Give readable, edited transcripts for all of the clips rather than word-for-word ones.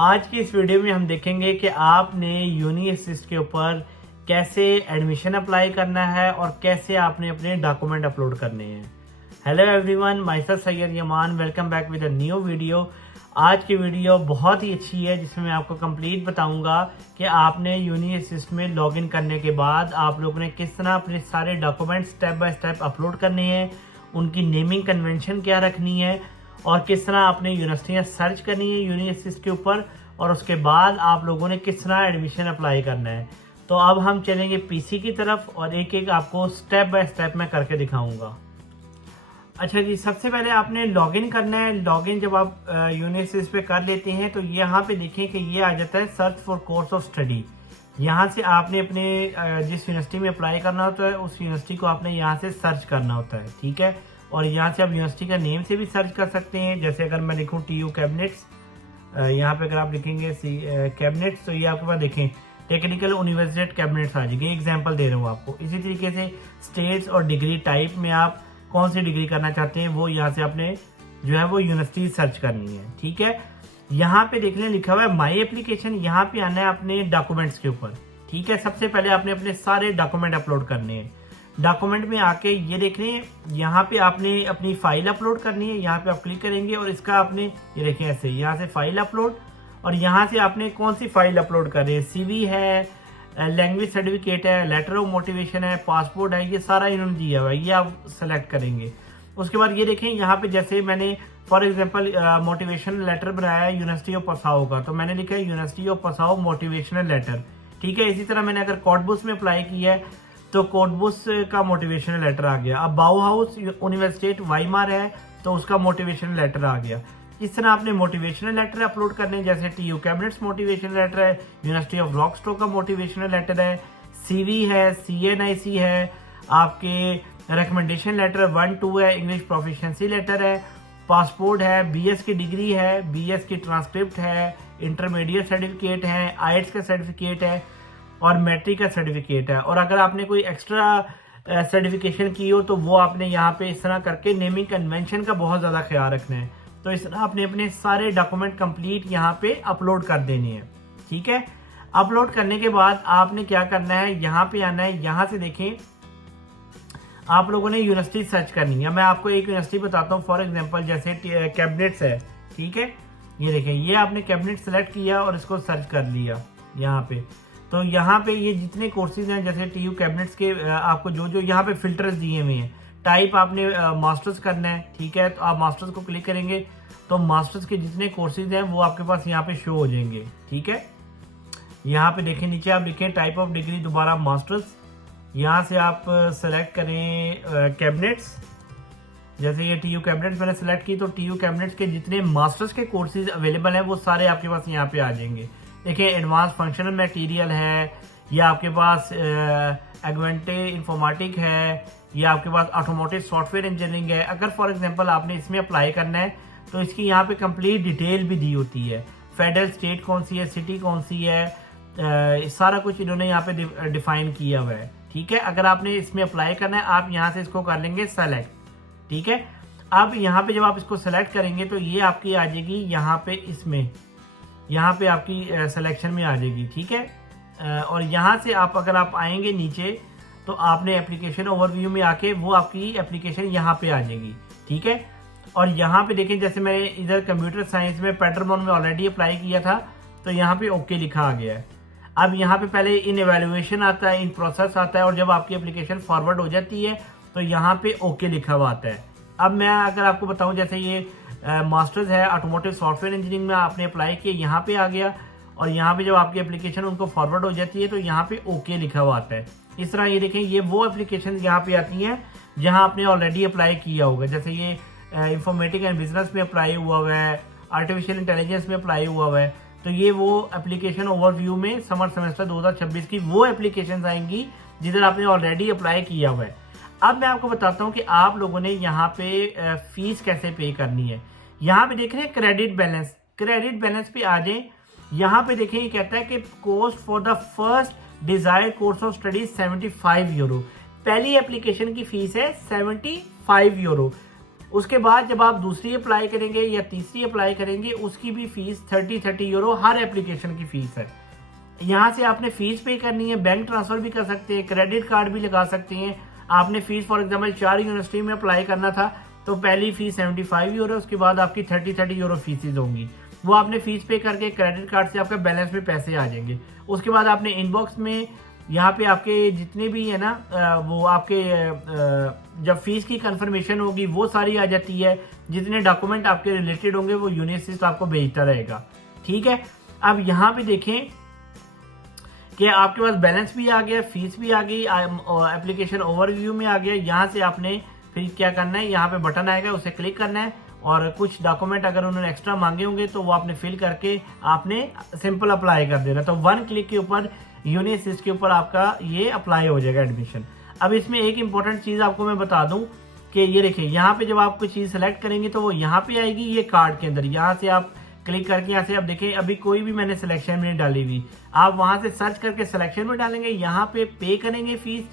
आज की इस वीडियो में हम देखेंगे कि आपने यूनी असिस्ट के ऊपर कैसे एडमिशन अप्लाई करना है और कैसे आपने अपने डॉक्यूमेंट अपलोड करने हैं। Hello everyone, myself Syed Yaman, welcome back with a new video. आज की वीडियो बहुत ही अच्छी है जिसमें मैं आपको कंप्लीट बताऊंगा कि आपने यूनी असिस्ट में लॉगिन करने के बाद आप लोगों ने किस तरह अपने सारे document step by step upload करने हैं, उनकी नेमिंग कन्वेंशन क्या रखनी है और किस तरह आपने यूनिवर्सिटियाँ सर्च करनी है यूनी असिस्ट के ऊपर, और उसके बाद आप लोगों ने किस तरह एडमिशन अप्लाई करना है। तो अब हम चलेंगे पीसी की तरफ और एक एक आपको स्टेप बाय स्टेप मैं करके दिखाऊंगा। अच्छा जी, सबसे पहले आपने लॉगिन करना है। लॉगिन जब आप यूनी असिस्ट पे कर लेते हैं तो यहाँ पे देखें कि ये आ जाता है search for course of study. यहाँ से आपने अपने जिस यूनिवर्सिटी में अप्लाई करना होता है उस यूनिवर्सिटी को आपने यहाँ से सर्च करना होता है, ठीक है। और यहाँ से आप यूनिवर्सिटी का नेम से भी सर्च कर सकते हैं। जैसे अगर मैं लिखूँ TU कैबिनेट्स, यहाँ पे अगर आप लिखेंगे कैबिनेट्स तो ये आपके पास देखें टेक्निकल यूनिवर्सिटी कैबिनेट्स आ जाएगी। एग्जाम्पल दे रहा हूँ आपको। इसी तरीके से स्टेट्स और डिग्री टाइप में आप कौन सी डिग्री करना चाहते हैं वो यहाँ से आपने जो है वो यूनिवर्सिटी सर्च करनी है, ठीक है। यहाँ पे देखने लिखा हुआ है माई एप्लीकेशन, यहाँ पे आना है अपने डॉक्यूमेंट्स के ऊपर, ठीक है। सबसे पहले आपने अपने सारे डॉक्यूमेंट अपलोड करने हैं। डॉक्यूमेंट में आके ये देख रहे हैं यहाँ पे आपने अपनी फाइल अपलोड करनी है। यहाँ पे आप क्लिक करेंगे और इसका आपने ये देखें ऐसे यहाँ से फाइल अपलोड, और यहाँ से आपने कौन सी फाइल अपलोड कर रहे हैं, CV है, लैंग्वेज सर्टिफिकेट है, लेटर ऑफ मोटिवेशन है, पासपोर्ट है, ये सारा इन्होंने दिया हुआ है, ये आप सेलेक्ट करेंगे। उसके बाद ये देखें यहाँ पे जैसे मैंने फॉर एग्जांपल मोटिवेशनल लेटर बनाया है यूनिवर्सिटी ऑफ पसाओ का, तो मैंने लिखा है यूनिवर्सिटी ऑफ पसाओ मोटिवेशनल लेटर, ठीक है। इसी तरह मैंने अगर कोटबुस में अप्लाई किया है तो कोटबुस का मोटिवेशनल लेटर आ गया। अब बाउहाउस यूनिवर्सिटी वाइमार है तो उसका मोटिवेशनल लेटर आ गया। इस तरह आपने मोटिवेशनल लेटर अपलोड करने हैं। जैसे TU कैबिनेट्स मोटिवेशनल लेटर है, यूनिवर्सिटी ऑफ रॉकस्टॉक का मोटिवेशनल लेटर है, CV है, CNIC है, आपके रिकमेंडेशन लेटर 1-2 है, इंग्लिश प्रोफिशिएंसी लेटर है, पासपोर्ट है, BS की डिग्री है, BS की ट्रांसक्रिप्ट है, इंटरमीडिएट सर्टिफिकेट है, IELTS का सर्टिफिकेट है और मैट्रिक का सर्टिफिकेट है। और अगर आपने कोई एक्स्ट्रा सर्टिफिकेशन की हो तो वो आपने यहाँ पे इस तरह करके नेमिंग कन्वेंशन का बहुत ज़्यादा ख्याल रखना है। तो इस तरह आपने अपने सारे डॉक्यूमेंट कंप्लीट यहाँ पे अपलोड कर देने हैं, ठीक है। अपलोड करने के बाद आपने क्या करना है, यहाँ पे आना है। यहाँ से देखें आप लोगों ने यूनिवर्सिटी सर्च करनी है। मैं आपको एक यूनिवर्सिटी बताता हूँ। फॉर एग्जांपल जैसे कैबिनेट्स है, ठीक है। ये देखें ये आपने कैबिनेट सेलेक्ट किया और इसको सर्च कर लिया यहाँ पे। तो यहाँ पे ये जितने कोर्सेज हैं जैसे TU कैबिनेट्स के आपको जो जो यहाँ पे फिल्टर्स दिए हुए हैं, टाइप आपने मास्टर्स करना है, ठीक है। तो आप मास्टर्स को क्लिक करेंगे तो मास्टर्स के जितने कोर्सेज हैं वो आपके पास यहाँ पे शो हो जाएंगे, ठीक है। यहाँ पे देखें नीचे आप लिखें टाइप ऑफ डिग्री, दोबारा मास्टर्स। यहाँ से आप सेलेक्ट करें कैबिनेट्स। जैसे ये TU कैबिनेट्स मैंने सेलेक्ट की तो TU कैबिनेट्स के जितने मास्टर्स के कोर्सेज अवेलेबल हैं वो सारे आपके पास यहाँ पे आ जाएंगे। देखिए एडवांस फंक्शनल मटेरियल है, या आपके पास एगवेंटे इंफॉर्मेटिक है, या आपके पास ऑटोमोटिव सॉफ्टवेयर इंजीनियरिंग है। अगर फॉर एग्जांपल आपने इसमें अप्लाई करना है तो इसकी यहाँ पे कंप्लीट डिटेल भी दी होती है। फेडरल स्टेट कौन सी है, सिटी कौन सी है, सारा कुछ इन्होंने यहाँ पे डिफाइन किया हुआ है, ठीक है। अगर आपने इसमें अप्लाई करना है आप यहाँ से इसको कर लेंगे सेलेक्ट, ठीक है। अब यहाँ पे जब आप इसको सेलेक्ट करेंगे तो ये आपकी आ जाएगी यहाँ पे, इसमें यहाँ पे आपकी सिलेक्शन में आ जाएगी, ठीक है। और यहाँ से आप अगर आप आएंगे नीचे तो आपने एप्लीकेशन ओवरव्यू में आके वो आपकी एप्लीकेशन यहाँ पे आ जाएगी, ठीक है। और यहाँ पे देखें जैसे मैं इधर कंप्यूटर साइंस में पैटर्न में ऑलरेडी अप्लाई किया था तो यहाँ पे ओके लिखा आ गया है। अब यहाँ पे पहले इन एवेल्युएशन आता है, इन प्रोसेस आता है, और जब आपकी एप्लीकेशन फॉरवर्ड हो जाती है तो यहाँ पे ओके लिखा हुआ आता है। अब मैं अगर आपको बताऊँ जैसे ये मास्टर्स है ऑटोमोटिव सॉफ्टवेयर इंजीनियरिंग में आपने अप्लाई किया, यहाँ पे आ गया, और यहाँ पे जब आपकी एप्लीकेशन उनको फॉरवर्ड हो जाती है तो यहाँ पे ओके लिखा हुआ आता है। इस तरह ये देखें ये वो एप्लीकेशन यहाँ पे आती हैं जहाँ आपने ऑलरेडी अप्लाई किया होगा। जैसे ये इंफॉर्मेटिक एंड बिजनेस में अप्लाई हुआ है, आर्टिफिशियल इंटेलिजेंस में अप्लाई हुआ है। तो ये वो एप्लीकेशन ओवरव्यू में समर सेमेस्टर 2026 की वो एप्लीकेशन आएंगी जिधर आपने ऑलरेडी अप्लाई किया हुआ है। अब मैं आपको बताता हूँ कि आप लोगों ने यहाँ पे फीस कैसे पे करनी है। यहाँ पे देख रहे हैं क्रेडिट बैलेंस, क्रेडिट बैलेंस पे आ जाए। यहाँ पे देखें ये कहता है कि cost for the first desired course of study 75 euro. पहली एप्लीकेशन की फीस है 75 यूरो। उसके बाद जब आप दूसरी अप्लाई करेंगे या तीसरी अप्लाई करेंगे, उसकी भी फीस 30 यूरो हर एप्लीकेशन की फीस है। यहाँ से आपने फीस पे करनी है, बैंक ट्रांसफर भी कर सकते हैं, क्रेडिट कार्ड भी लगा सकते हैं। आपने फीस फॉर एग्जांपल 4 यूनिवर्सिटी में अप्लाई करना था तो पहली फीस 75 यूरो, उसके बाद आपकी 30 यूरो फीसेज होंगी। वो आपने फीस पे करके क्रेडिट कार्ड से आपके बैलेंस में पैसे आ जाएंगे। उसके बाद आपने इनबॉक्स में यहाँ पे आपके जितने भी है ना वो आपके जब फीस की कंफर्मेशन होगी वो सारी आ जाती है। जितने डॉक्यूमेंट आपके रिलेटेड होंगे वो यूनिवर्सिटी आपको भेजता रहेगा। ठीक है, अब यहाँ पे देखें कि आपके पास बैलेंस भी आ गया, फीस भी आ गई, एप्लीकेशन ओवरव्यू में आ गया। यहाँ से आपने फिर क्या करना है, यहाँ पे बटन आएगा उसे क्लिक करना है और कुछ डॉक्यूमेंट अगर उन्होंने एक्स्ट्रा मांगे होंगे तो वो आपने फिल करके आपने सिंपल अप्लाई कर देना। तो 1 क्लिक के ऊपर यूनिवर्सिटी के ऊपर आपका ये अप्लाई हो जाएगा एडमिशन। अब इसमें एक इंपॉर्टेंट चीज़ आपको मैं बता दूं कि ये देखिए यहाँ पे जब आप कोई चीज़ सेलेक्ट करेंगे तो वो यहाँ पे आएगी ये कार्ड के अंदर। यहाँ से आप क्लिक करके यहाँ से आप देखें अभी कोई भी मैंने सिलेक्शन में नहीं डाली हुई, आप वहाँ से सर्च करके सिलेक्शन में डालेंगे, यहाँ पे करेंगे फीस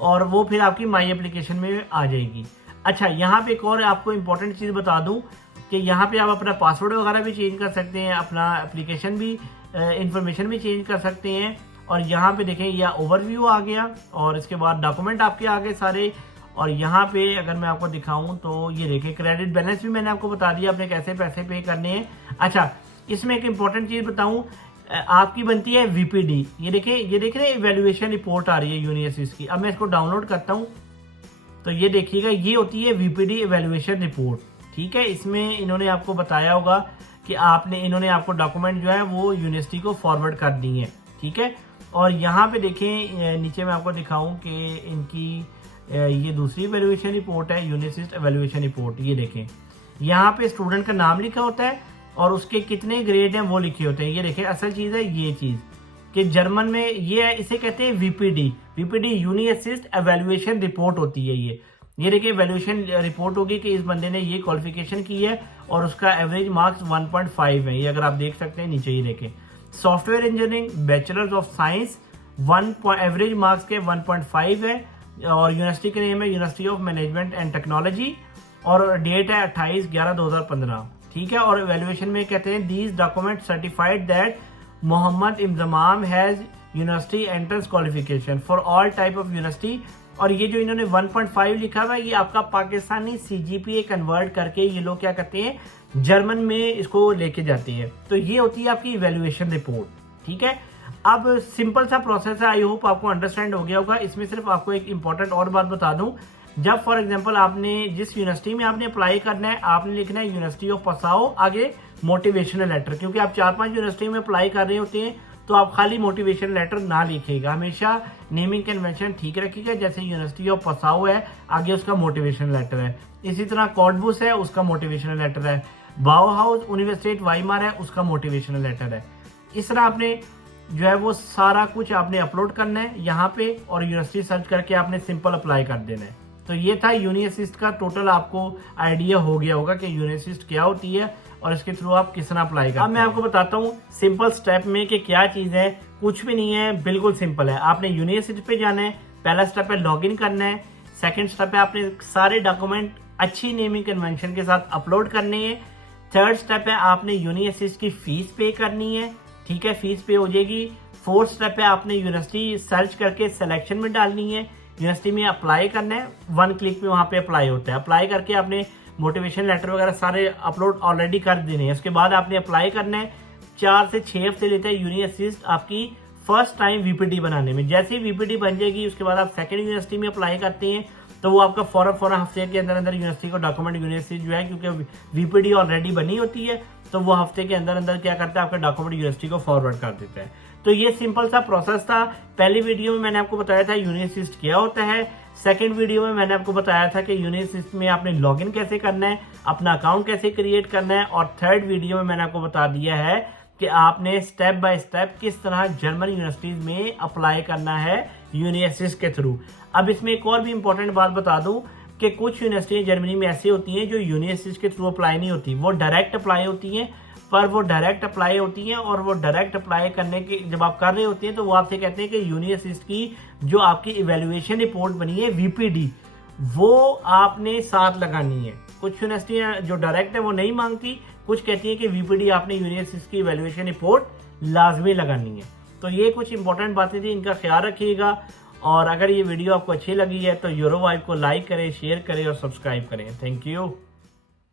और वो फिर आपकी माई एप्लीकेशन में आ जाएगी। अच्छा, यहाँ पे एक और आपको इम्पोर्टेंट चीज़ बता दूँ कि यहाँ पे आप अपना पासवर्ड वगैरह भी चेंज कर सकते हैं, अपना एप्लीकेशन भी इंफॉर्मेशन भी चेंज कर सकते हैं। और यहाँ पे देखें यह ओवरव्यू आ गया और इसके बाद डॉक्यूमेंट आपके आ गए सारे। और यहाँ पे अगर मैं आपको दिखाऊं तो ये देखें क्रेडिट बैलेंस भी मैंने आपको बता दिया आपने कैसे पैसे पे करने हैं। अच्छा, इसमें एक इम्पॉर्टेंट चीज़ बताऊं, आपकी बनती है वीपीडी। ये देखें इवैल्यूएशन रिपोर्ट आ रही है यूनिवर्सिटी की। अब मैं इसको डाउनलोड करता हूँ तो ये देखिएगा ये होती है वीपीडी इवैल्यूएशन रिपोर्ट। ठीक है, इसमें इन्होंने आपको बताया होगा कि इन्होंने आपको डॉक्यूमेंट जो है वो यूनिवर्सिटी को फॉरवर्ड कर दी है। ठीक है, और यहाँ पे देखें नीचे मैं आपको दिखाऊं कि इनकी ये दूसरी इवैल्यूएशन रिपोर्ट है, यूनिवर्सिटी इवैल्यूएशन रिपोर्ट। ये देखें यहाँ पे स्टूडेंट का नाम लिखा होता है और उसके कितने ग्रेड हैं वो लिखे होते हैं। ये देखें असल चीज़ है ये चीज़ कि जर्मन में ये है, इसे कहते हैं वीपीडी यूनिवर्सिटी इवैल्यूएशन रिपोर्ट होती है। ये देखिए इवैल्यूएशन रिपोर्ट होगी कि इस बंदे ने ये क्वालिफिकेशन की है और उसका एवरेज मार्क्स 1.5 है। ये अगर आप देख सकते हैं नीचे ही देखें, software engineering bachelors of science average marks के 1.5 है और यूनिवर्सिटी के नेम है university of management and technology और डेट है 28/11/2015। ठीक है, और इवैल्यूएशन में कहते हैं these document certified that Mohammad Inzamam has university entrance qualification for all type of university. और ये जो इन्होंने 1.5 लिखा हुआ है ये आपका पाकिस्तानी सीजीपीए कन्वर्ट करके ये लोग क्या करते हैं जर्मन में इसको लेके जाते हैं। तो ये होती है आपकी इवैल्यूएशन रिपोर्ट। ठीक है, अब सिंपल सा प्रोसेस है, आई होप आपको अंडरस्टैंड हो गया होगा। इसमें सिर्फ आपको एक इंपॉर्टेंट और बात बता दूं, जब फॉर एग्जांपल आपने जिस यूनिवर्सिटी में आपने अप्लाई करना है आपने लिखना है यूनिवर्सिटी ऑफ पसाओ आगे मोटिवेशनल लेटर, क्योंकि आप 4-5 यूनिवर्सिटी में अप्लाई कर रहे होते हैं तो आप खाली मोटिवेशन लेटर ना लिखिएगा, हमेशा नेमिंग कन्वेंशन ठीक रखिएगा। जैसे यूनिवर्सिटी ऑफ पसाओ है आगे उसका मोटिवेशन लेटर है, इसी तरह कॉटबुस है उसका मोटिवेशनल लेटर है, बाउहाउस यूनिवर्सिटी वाइमार है उसका मोटिवेशनल लेटर है। इस तरह आपने जो है वो सारा कुछ आपने अपलोड करना है यहाँ पे और यूनिवर्सिटी सर्च करके आपने सिंपल अप्लाई कर देना है। तो ये था यूनिवर्सिटी का टोटल, आपको आइडिया हो गया होगा कि यूनिवर्सिटी क्या होती है और इसके थ्रू आप किस तरह अप्लाई करते हैं। अब मैं आपको बताता हूँ सिंपल स्टेप में कि क्या चीज़ है, कुछ भी नहीं है, बिल्कुल सिंपल है। आपने यूनिवर्सिटी पे जाना है, पहला स्टेप है लॉगिन करना है, सेकंड स्टेप है आपने सारे डॉक्यूमेंट अच्छी नेमिंग कन्वेंशन के साथ अपलोड करने हैं, थर्ड स्टेप है आपने यूनिवर्सिटी की फीस पे करनी है। ठीक है, फीस पे हो जाएगी। फोर्थ स्टेप है आपने यूनिवर्सिटी सर्च करके सिलेक्शन में डालनी है, यूनिवर्सिटी में अप्लाई करना है, 1 क्लिक में वहाँ पे अप्लाई होता है। अप्लाई करके आपने मोटिवेशन लेटर वगैरह सारे अपलोड ऑलरेडी कर देने हैं। उसके बाद आपने अप्लाई करना है, 4 से 6 हफ्ते लेते हैं यूनिवर्सिटी आपकी फर्स्ट टाइम वीपीडी बनाने में। जैसे ही वीपीडी बन जाएगी उसके बाद आप सेकेंड यूनिवर्सिटी में अप्लाई करते हैं तो वो आपका फौरन हफ्ते के अंदर अंदर यूनिवर्सिटी को डॉक्यूमेंट यूनिवर्सिटी जो है, क्योंकि वीपीडी ऑलरेडी बनी होती है तो वो हफ्ते के अंदर अंदर क्या करता है आपका डॉक्यूमेंट यूनिवर्सिटी को फॉरवर्ड कर देता है। तो ये सिंपल सा प्रोसेस था। पहली वीडियो में मैंने आपको बताया था यूनिवर्सिटी क्या होता है, सेकंड वीडियो में मैंने आपको बताया था कि यूनिवर्सिटी में आपने लॉगिन कैसे करना है, अपना अकाउंट कैसे क्रिएट करना है, और थर्ड वीडियो में मैंने आपको बता दिया है कि आपने स्टेप बाय स्टेप किस तरह जर्मन यूनिवर्सिटीज में अप्लाई करना है यूनिवर्सिटीज के थ्रू। अब इसमें एक और भी इंपॉर्टेंट बात बता दूं कि कुछ यूनिवर्सिटी जर्मनी में ऐसी होती हैं जो यूनिवर्सिटीज के थ्रू अप्लाई नहीं होती, वो डायरेक्ट अप्लाई होती हैं। पर वो डायरेक्ट अप्लाई होती हैं और वो डायरेक्ट अप्लाई करने के जब आप कर रहे होते हैं तो वो आपसे कहते हैं कि यूनिवर्सिटी की जो आपकी इवैल्यूएशन रिपोर्ट बनी है वीपीडी, वो आपने साथ लगानी है। कुछ यूनिवर्सिटियां जो डायरेक्ट है वो नहीं मांगती, कुछ कहती है कि वीपीडी आपने यूनिवर्सिटी की इवैल्यूएशन रिपोर्ट लाजमी लगानी है। तो ये कुछ इंपॉर्टेंट बातें थी, इनका ख्याल रखिएगा। और अगर ये वीडियो आपको अच्छी लगी है तो यूरो वाइब को लाइक करें, शेयर करें और सब्सक्राइब करें। Thank you.